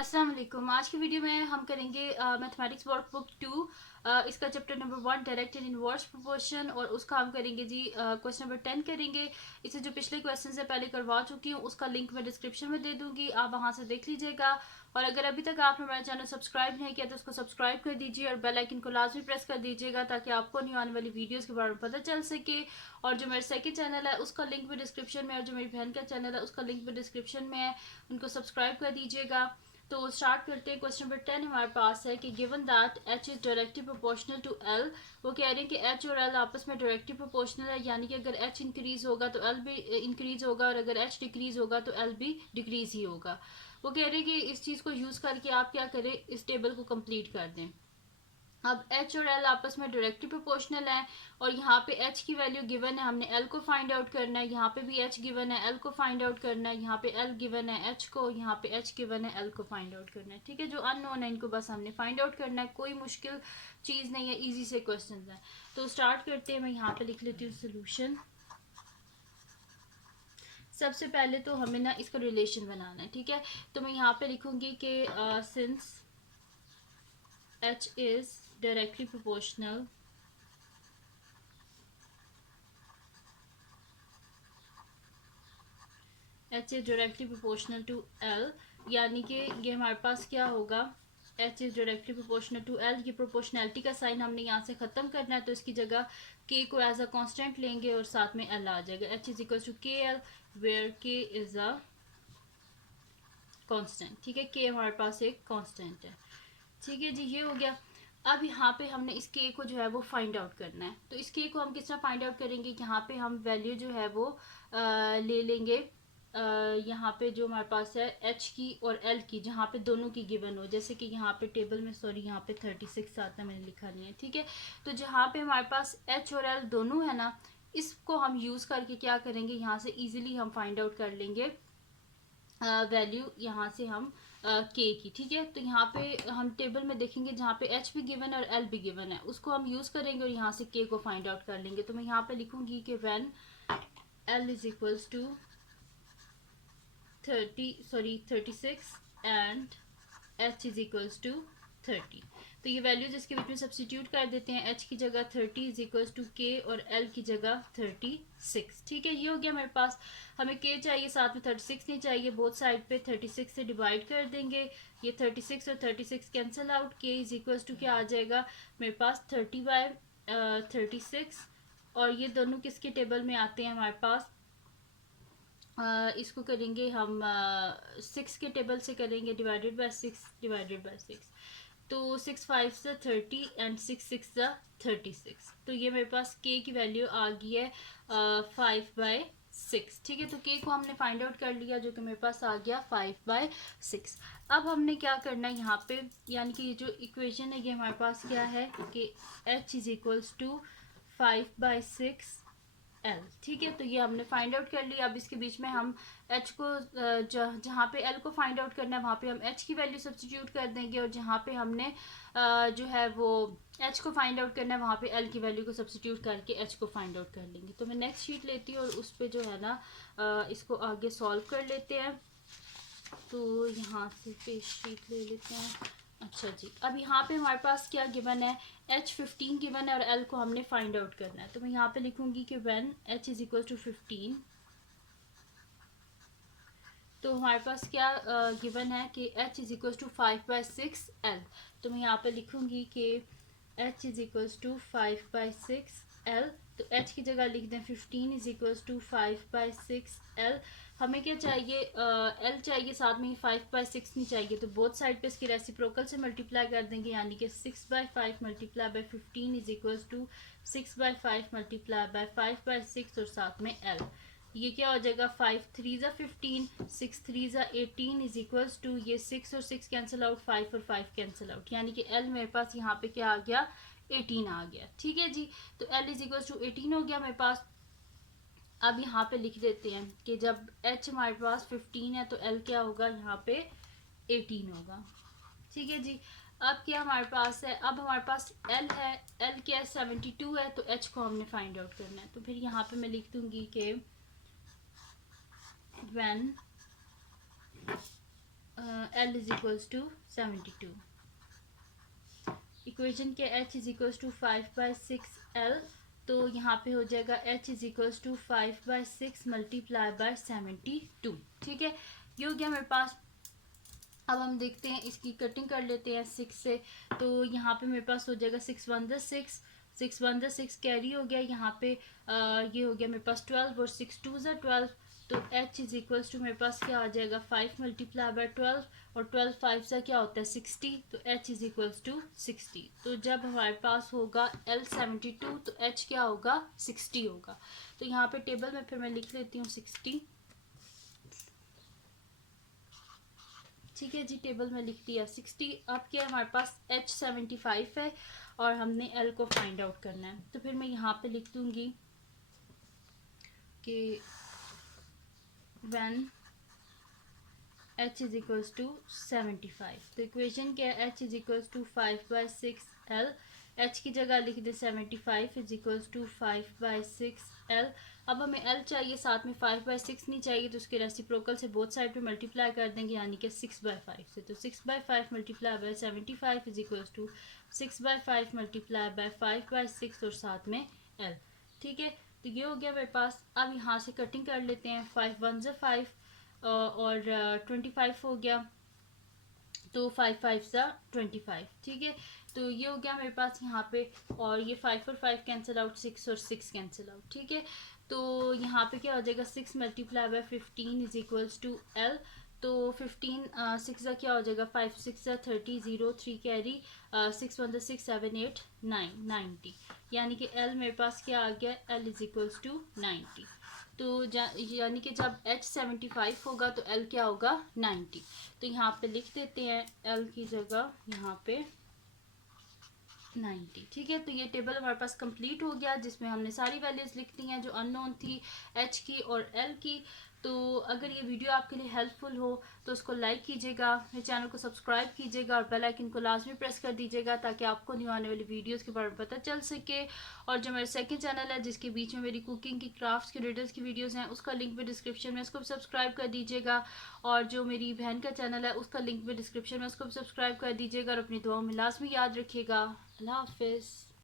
अस्सलाम वालेकुम। आज की वीडियो में हम करेंगे मैथमेटिक्स वर्कबुक 2, इसका chapter number 1 direct and inverse proportion, और उसका हम करेंगे जी क्वेश्चन नंबर 10 करेंगे। इसे जो पिछले क्वेश्चन से पहले करवा चुकी हूँ उसका लिंक मैं डिस्क्रिप्शन में दे दूंगी, आप वहां से देख लीजिएगा। और अगर अभी तक आपने हमारा चैनल सब्सक्राइब नहीं किया तो उसको सब्सक्राइब कर दीजिए और बेल आइकन को लाजमी प्रेस कर दीजिएगा ताकि आपको नहीं आने वाली वीडियोस के बारे में पता चल सके। और जो मेरा सेकंड चैनल है उसका लिंक भी डिस्क्रिप्शन में, और जो मेरी बहन का चैनल है उसका लिंक भी डिस्क्रिप्शन में है, उनको सब्सक्राइब कर दीजिएगा। तो स्टार्ट करते हैं। क्वेश्चन नंबर 10 हमारे पास है कि given that H is directly proportional to L. वो कह रहे हैं कि एच और एल आपस में डायरेक्टली प्रोपोर्शनल है, यानी कि अगर एच इंक्रीज होगा तो एल भी इंक्रीज होगा, और अगर एच डिक्रीज होगा तो एल भी डिक्रीज ही होगा। वो कह रहे हैं कि इस चीज़ को यूज़ करके आप क्या करें, इस टेबल को कंप्लीट कर दें। अब एच और एल आपस में डायरेक्टली प्रोपोर्शनल है, और यहाँ पे एच की वैल्यू गिवन है, हमने एल को फाइंड आउट करना है। यहाँ पे भी एच गिवन है, एल को फाइंड आउट करना है। यहाँ पे एल गिवन है एच को, यहाँ पे एच गिवन है, एल को फाइंड आउट करना है। ठीक है, जो अननोन है इनको बस हमने फाइंड आउट करना है, कोई मुश्किल चीज़ नहीं है, ईजी से क्वेश्चन है। तो स्टार्ट करते हैं। मैं यहाँ पे लिख लेती हूँ सोल्यूशन। सबसे पहले तो हमें ना इसका रिलेशन बनाना है, ठीक है। तो मैं यहाँ पे लिखूंगी कि since H is directly proportional H is directly proportional to L, यानी कि ये हमारे पास क्या होगा, H is directly proportional to L. ये प्रोपोर्शनैलिटी का साइन हमने यहाँ से खत्म करना है, तो इसकी जगह के को एज अ कांस्टेंट लेंगे और साथ में एल आ जाएगा। एच इज इक्वल टू के एल वेयर के इज अ कांस्टेंट। ठीक है, के हमारे पास एक कांस्टेंट है। ठीक है जी, ये हो गया। अब यहाँ पे हमने इस के को जो है वो फाइंड आउट करना है। तो इस के को हम किस तरह फाइंड आउट करेंगे, यहाँ पे हम वैल्यू जो है वो ले लेंगे। यहाँ पे जो हमारे पास है एच की और एल की, जहाँ पे दोनों की गिवन हो, जैसे कि यहाँ पे टेबल में, सॉरी यहाँ पे 36 आता है, मैंने लिखा नहीं है। ठीक है, तो जहाँ पे हमारे पास एच और एल दोनों है ना, इसको हम यूज़ करके क्या करेंगे, यहाँ से इजीली हम फाइंड आउट कर लेंगे वैल्यू यहाँ से हम के की। ठीक है, तो यहाँ पे हम टेबल में देखेंगे जहाँ पे एच भी गिवन है और एल भी गिवन है, उसको हम यूज़ करेंगे और यहाँ से के को फाइंड आउट कर लेंगे। तो मैं यहाँ पे लिखूंगी कि when L is equals to 36 and H is equals to 30। तो ये वैल्यूज इसके बीच में सब्सटीट्यूट कर देते हैं। एच की जगह 30 इज इक्वल्स टू के, और एल की जगह 36। ठीक है, ये हो गया मेरे पास। हमें के चाहिए, साथ में 36 नहीं चाहिए। बोथ साइड पे 36 से डिवाइड कर देंगे। ये 36 और 36 कैंसिल आउट। के इज इक्वल्स टू क्या आ जाएगा मेरे पास, 30/36। और ये दोनों किसके टेबल में आते हैं हमारे पास, इसको करेंगे हम 6 के टेबल से करेंगे, डिवाइडेड बाय 6 डिवाइडेड बाय 6। तो 6 5 ज़ा 30 एंड 6 6 ज़ा 36। तो ये मेरे पास के की वैल्यू आ गई है 5/6। ठीक है, तो के को हमने फाइंड आउट कर लिया, जो कि मेरे पास आ गया 5/6। अब हमने क्या करना है यहाँ पे, यानी कि ये जो इक्वेशन है ये हमारे पास क्या है कि H is equals to 5/6 L. ठीक है, तो ये हमने फाइंड आउट कर लिया। अब इसके बीच में हम एच को जहाँ पे एल को फाइंड आउट करना है वहाँ पे हम एच की वैल्यू सब्सटीट्यूट कर देंगे, और जहाँ पे हमने जो है वो एच को फाइंड आउट करना है वहाँ पे एल की वैल्यू को सब्सटीट्यूट करके एच को फाइंड आउट कर लेंगे। तो मैं नेक्स्ट शीट लेती हूँ और उस पर जो है ना इसको आगे सॉल्व कर लेते हैं। तो यहाँ से पेज शीट ले लेते हैं। अच्छा जी, अब यहाँ पे हमारे पास क्या गिवन है, एच 15 गिवन है और एल को हमने फाइंड आउट करना है। तो मैं यहाँ पे लिखूंगी कि when H is equal to 15, तो हमारे पास क्या गिवन है कि H is equal to 5/6 L. तो मैं यहाँ पे लिखूंगी कि H is equals to 5/6 L. तो एच की जगह लिख दें 15 इज इक्वल्स टू 5/6 एल। हमें क्या चाहिए, एल चाहिए, साथ में 5/6 नहीं चाहिए। तो बोथ साइड पे इसकी रेसिप्रोकल से मल्टीप्लाई कर देंगे, यानी कि 6/5 multiply by 15 is equals to 6/5 multiply by 5/6 और साथ में एल। ये क्या हो जाएगा, 5 3 ज़ा 15, 6 3 ज़ा 18 इज इक्वल्स टू, ये 6 और 6 कैंसिल आउट, 5 और 5 कैंसिल आउट, यानी कि एल मेरे पास यहाँ पे क्या आ गया, 18 आ गया। ठीक है जी, तो एल इज इक्वल्स टू 18 हो गया मेरे पास। अब यहाँ पे लिख देते हैं कि जब एच हमारे पास 15 है तो एल क्या होगा, यहाँ पे 18 होगा। ठीक है जी, अब क्या हमारे पास है, अब हमारे पास एल है, एल क्या है 72 है, तो एच को हमने फाइंड आउट करना है। तो फिर यहाँ पे मैं लिख दूंगी कि when L is equals to 72। Equation के h is equals to 5/6L, तो यहाँ पे हो जाएगा h is equals to 5/6 multiply by 72। ठीक है, ये हो गया मेरे पास। अब हम देखते हैं इसकी कटिंग कर लेते हैं 6 से। तो यहाँ पे मेरे पास हो जाएगा 6 1 ज़ा 6, 6 1 ज़ा 6 कैरी हो गया यहाँ पे। ये हो गया मेरे पास 12 और 6 2 ज़ा 12। तो h इज इक्वल्स टू मेरे पास क्या आ जाएगा 5 मल्टीप्लाई बाय 12, और 12 5 सा क्या होता है 60, तो h इज इक्वल्स टू 60। तो जब हमारे पास होगा L 72 तो h क्या होगा 60 होगा। तो यहाँ पे टेबल में फिर मैं लिख लेती हूँ 60। ठीक है जी, टेबल में लिख दिया 60। अब क्या हमारे पास h 75 है और हमने L को फाइंड आउट करना है। तो फिर मैं यहाँ पे लिख दूंगी कि when h is equals to 75, तो इक्वेशन क्या है h is equals to 5/6L। h की जगह लिख दे 75 इज इक्वल्स टू 5/6L। अब हमें L चाहिए, साथ में 5/6 नहीं चाहिए, तो उसके रेसिप्रोकल से बोथ साइड पे मल्टीप्लाई कर देंगे, यानी कि 6/5 से। तो 6/5 multiply by 75 is equals to 6/5 multiply by 5/6 और साथ में L। ठीक है, तो ये हो गया मेरे पास। अब यहाँ से कटिंग कर लेते हैं। 5 1 ज़ा 5 और 25 हो गया, तो 5 5 ज़ा 25। ठीक है, तो ये हो गया मेरे पास यहाँ पे। और ये 5 और 5 कैंसिल आउट, 6 और 6 कैंसिल आउट। ठीक है, तो यहाँ पे क्या हो जाएगा 6 multiply by 15 is equals to L। तो 15 6 ज़ा क्या हो जाएगा 5 6 ज़ा 30, 0 3 कैरी, 6 1 ज़ा 6 7 8 9 90, यानी कि L मेरे पास क्या आ गया L इज इक्वल्स टू 90। तो यानी कि जब h 75 होगा तो L क्या होगा 90। तो यहाँ पे लिख देते हैं L की जगह यहाँ पे 90। ठीक है, तो ये टेबल हमारे पास कंप्लीट हो गया, जिसमें हमने सारी वैल्यूज़ लिख दी हैं जो अननोन थी h की और L की। तो अगर ये वीडियो आपके लिए हेल्पफुल हो तो उसको लाइक कीजिएगा, मेरे चैनल को सब्सक्राइब कीजिएगा और बेल आइकन को लाजमी प्रेस कर दीजिएगा, ताकि आपको न्यू आने वाली वीडियोस के बारे में पता चल सके। और जो मेरा सेकंड चैनल है जिसके बीच में मेरी कुकिंग की, क्राफ्ट्स की, रिडल्स की वीडियोस हैं, उसका लिंक भी डिस्क्रिप्शन में, उसको भी सब्सक्राइब कर दीजिएगा। और जो मेरी बहन का चैनल है उसका लिंक भी डिस्क्रिप्शन में, उसको भी सब्सक्राइब कर दीजिएगा। और अपनी दुआओं में लाजमी याद रखिएगा। अल्लाह हाफिज़।